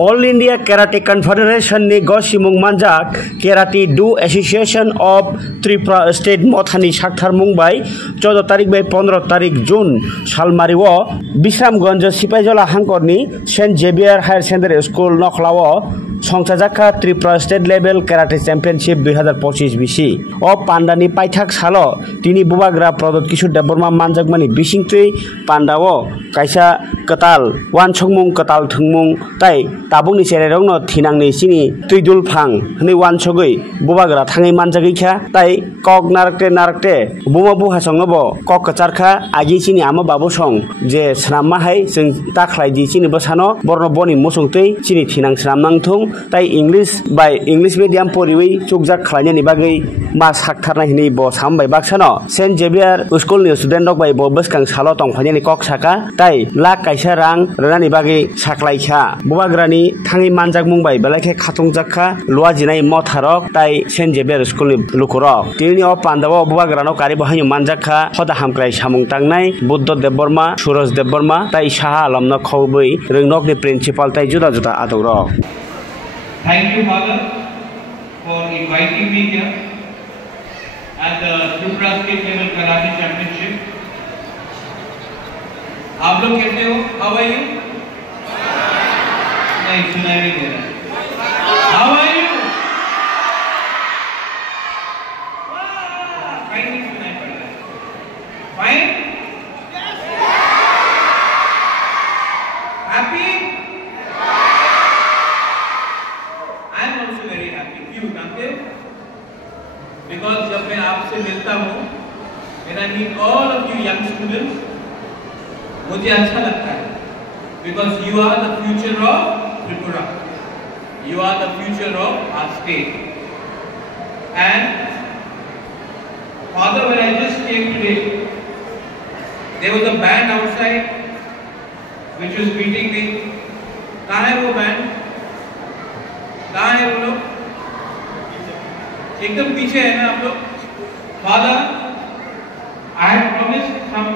All India Karate Confederation ni gosimung manjak Karate Do Association of Tripura State Mothani Shakthar Mumbai 14 tarik bai 15 tarik June Salmariwo Bisramganj Sipaijola Hangkorni St Xavier Higher Secondary School Nokhlawo Songchajaka Tripura State Level Karate Championship 2025 bisi o pandani paithak salo tini bubagra prodot kishor deborma manjakmani bisingtui pandao kaisa katal wansongmung katal thungmung tai tabungni chererongno thinangni sini tuidul phang hni wansogoi bubagra thangai manjagoi kha tai kok narakte buma buha songnobo kok kacharkha agi sini ama babu song je sramma hai jeng takhlai di sini bosano borno boni musungtui sini thinang sramnang thung tai English medium poriwi chukjak khlainani bagai ma saktarnai hini bo sambai baksano St Xavier School ni student rok bai bo bwskang salo tongphainani kok saka tai lak kaisa rang rani bagai saklaikha bubagrani thangai manjak mungbai belakhe khatungjakha luajinai motharok tai St Xavier School ni lukurok tini o pandao bubagrano kari bahai manjakha hoda hamkrai samung tangnai Buddha Deborma Suraj Deborma tai Shaha Alamno khobui ringnok ni principal tai juda adorok. Thank you, Father, for inviting me here at the Tripura State Level Karate Championship. आप लोग कैसे हो? How are you? नहीं सुनाई नहीं दे रहा. How are you? Fine नहीं सुनाई पड़ रहा. Fine? Happy? Because जब मैं आपसे मिलता हूँ, when I meet all of you young students, मुझे अच्छा लगता है. Because you are the future of Tripura. You are the future of our state. And Father, when I just came today, there was a band outside which was greeting me. कहाँ है वो band? कहाँ है वो लोग? एकदम पीछे है ना आप लोग. Father, I had promised some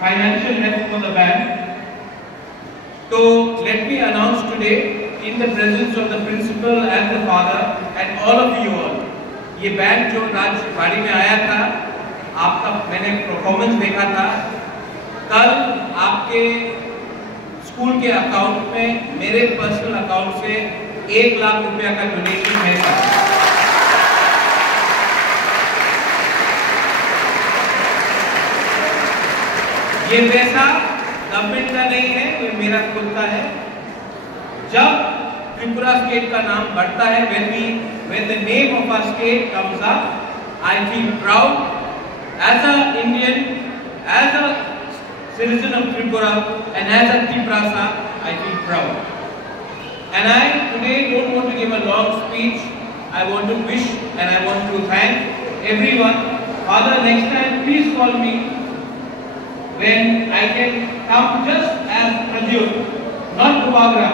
financial help for the band. So let me announce today, in the presence of the principal and the father and all of you all, ये band जो राजबाड़ी में आया था, आपका मैंने परफॉर्मेंस देखा था. कल आपके स्कूल के अकाउंट में मेरे पर्सनल अकाउंट से 1 लाख रुपया का डोनेशन है. ये पैसा गवर्नमेंट का नहीं है, ये मेरा खुद का है. जब त्रिपुरा स्टेट का नाम बढ़ता है, when the name of our state comes up, I feel proud as a Indian, as a citizen of Tripura, and as a Triprasa, I feel proud. And I today don't want to give a long speech. I want to wish and I want to thank everyone. Father, next time please call me when I can come just as Pradyut, not Bubagra,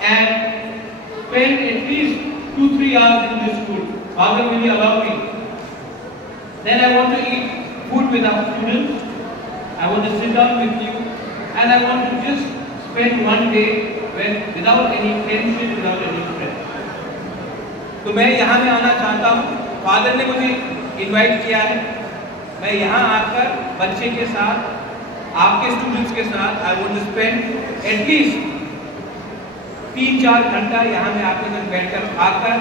and spend at least 2-3 hours in this school. Father, will you allow me? Then I want to eat food with our students. I want to sit down with you, and I want to just spend one day without any tension, without any stress. तो मैं यहाँ में आना चाहता हूँ. Father ने मुझे invite किया है. मैं यहाँ आकर बच्चे के साथ, आपके स्टूडेंट्स के साथ, I want to spend at least 3-4 घंटा यहाँ में आपके साथ बैठकर आकर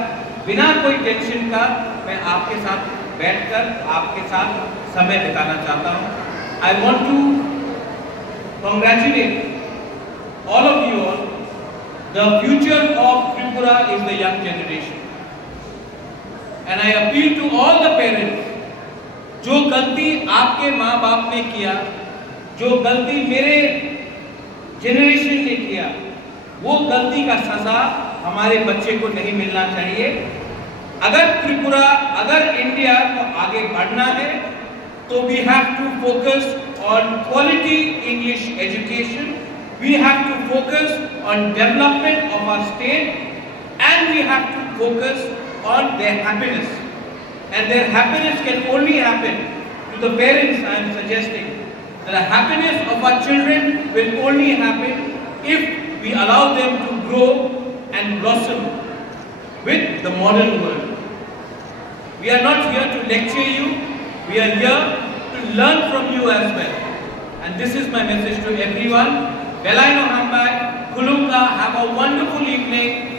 बिना कोई टेंशन का मैं आपके साथ बैठकर आपके साथ समय बिताना चाहता हूँ. I want to congratulate all of you all. The future of Tripura is the young generation, and I appeal to all the parents. जो गलती आपके माँ बाप ने किया, जो गलती मेरे जेनरेशन ने किया, वो गलती का सजा हमारे बच्चे को नहीं मिलना चाहिए. अगर त्रिपुरा, अगर इंडिया को आगे बढ़ना है, तो we have to focus on quality English education. We have to focus on development of our state, and we have to focus on their happiness. And their happiness can only happen to the parents. I am suggesting that the happiness of our children will only happen if we allow them to grow and blossom with the modern world. We are not here to lecture you, we are here to learn from you as well. And this is my message to everyone. Belai no Hambai, Kulunga, have a wonderful evening.